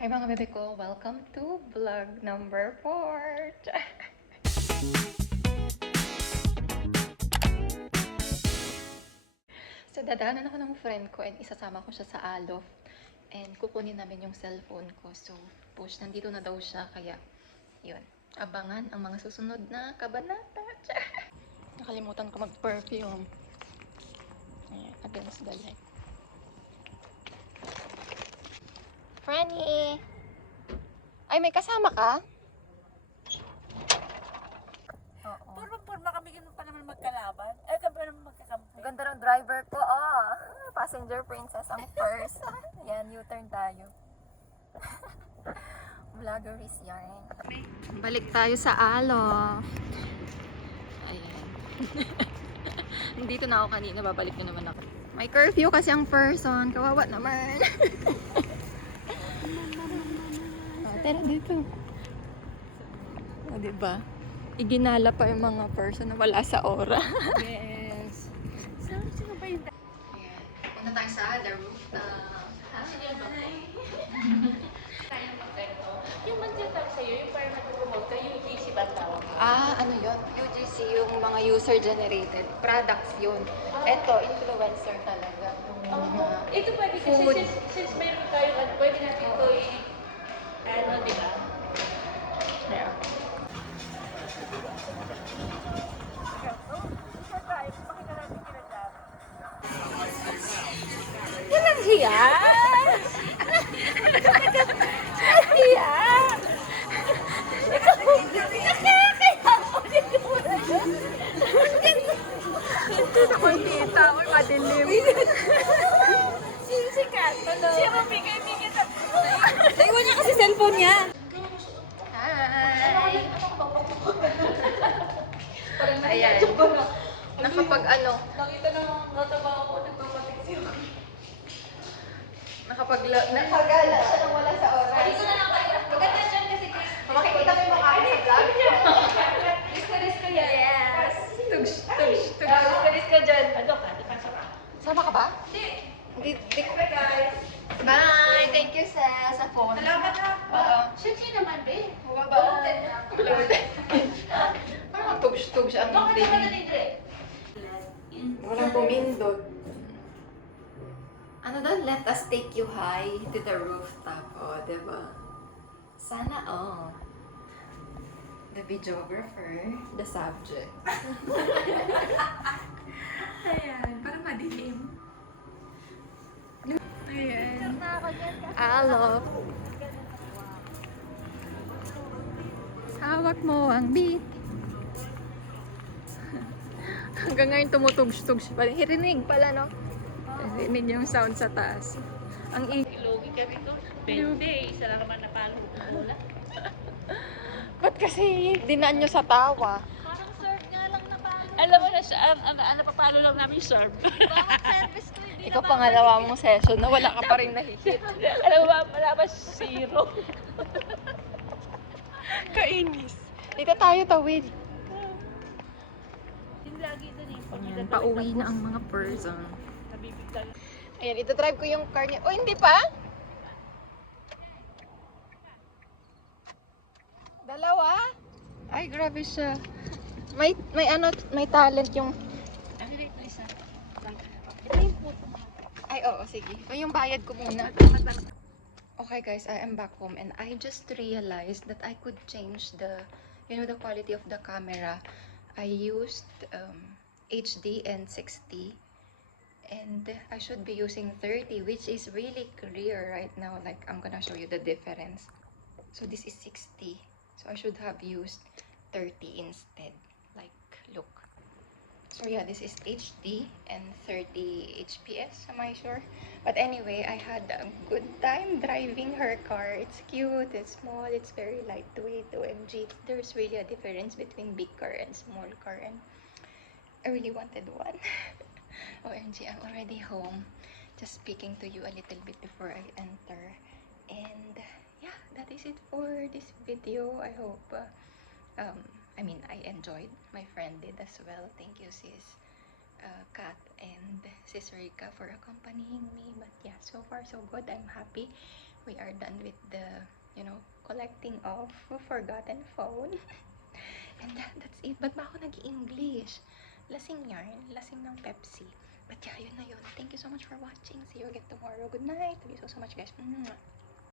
Hi mga bebe ko, welcome to vlog number 4. So dadaanan ako ng friend ko and isasama ko siya sa Alof and kukunin namin yung cellphone ko. So push, nandito na daw siya kaya yun. Abangan ang mga susunod na kabanata. Nakalimutan ko mag-perfume. Ayan, against the light. Franny! Ay, may kasama ka? Oo. Purma kami ganun pa naman magkalaban. Eh, kami pa naman magkakampi. Ganda ng driver ko, passenger princess ang first. Yan, U-turn tayo. Vlogger is yarn. Balik tayo sa Alo. Ayan. Dito na ako kanina, babalik na naman ako. May curfew kasi ang person. Kawawa naman. Tara dito. O, diba? Iginala pa yung mga person na wala sa ora. Yes. Sino ba yung Ayan. Punta tayo sa The Rooftop. tayo magkano? Yung magtatag sa'yo, yung parang nag-promote ka, UGC ba tawag? Ano yun? UGC, yung mga user-generated products yun. Ito, influencer talaga. Yung mga Ito pwede kasi food. since meron tayo, pwede natin ito ano, di ba? Yeah. Yan ang hiya! Hiya! Hindi naman kita. Uy, madilim. Si Kat, siya mabigay-bigay na. Naiwan niya kasi cellphone niya. Hi! Ayan. Nakapag ano, Nakita ng nataba ako, nagpapatik nakagala siya nang wala sa oras. Dito na lang kayo. Maganda dyan kasi Makikita mo yung mukha ko sa vlog. Risko yan. Yes! Tugs, tugs, tugs. Risko dyan. Ano ka? Di pasok ka? Sama ka ba? Hindi. Hindi ko. Bye! Thank you sa phone. Salamat ha. Oo. Siyempre naman, be. Bye-bye. Parang tugs-tugs ang Bakit thing. naman nalidre? Walang pumindot. Ano daw? Let us take you high to the rooftop. O, diba? Sana, the videographer, the subject. Ayan. Parang madilim. Ayan. Alo. Hawak mo ang beat. Hanggang ngayon tumutugs-tugs pa rin. Hirinig pala, no? Hirinig yung sound sa taas. Ang Ilogi ka rito. 20. Isa lang naman napalo ko mula. Ba't kasi dinaan nyo sa tawa? Parang serve nga lang napalo. Alam mo na siya, ang napapalo lang namin serve. Bakit service ko hindi Ikaw pangalawa mong session na wala ka pa rin nahihit. Alam mo ba, malabas zero. Kainis. Dito tayo tawid. Yung lagi doon eh. Ayan, pauwi na ang mga person. Nabibigla. Ayan, ito drive ko yung car niya. Oh, hindi pa? Dalawa? Ay, grabe siya. May talent yung... Ano na ito isa? Ay, oo, sige. Ito yung bayad ko muna. Okay guys, I am back home and I just realized that I could change the quality of the camera. I used HD and 60 and I should be using 30, which is really clear right now. Like, I'm gonna show you the difference. So this is 60, so I should have used 30 instead. Like, look. So yeah, this is HD and 30 HPS, am I sure? But anyway, I had a good time driving her car. It's cute, it's small, it's very lightweight. OMG, there's really a difference between big car and small car, and I really wanted one. OMG, I'm already home. Just speaking to you a little bit before I enter. And yeah, that is it for this video. I hope I enjoyed. My friend did as well. Thank you, sis. Kat and Sis Rika for accompanying me. But yeah, so far so good. I'm happy we are done with the, collecting of forgotten phone. And that's it. Ba't ba ako nag-English? Lasing yarn. Lasing ng Pepsi. But yeah, yun na yun. Thank you so much for watching. See you again tomorrow. Good night. Love you so much, guys. Mwah.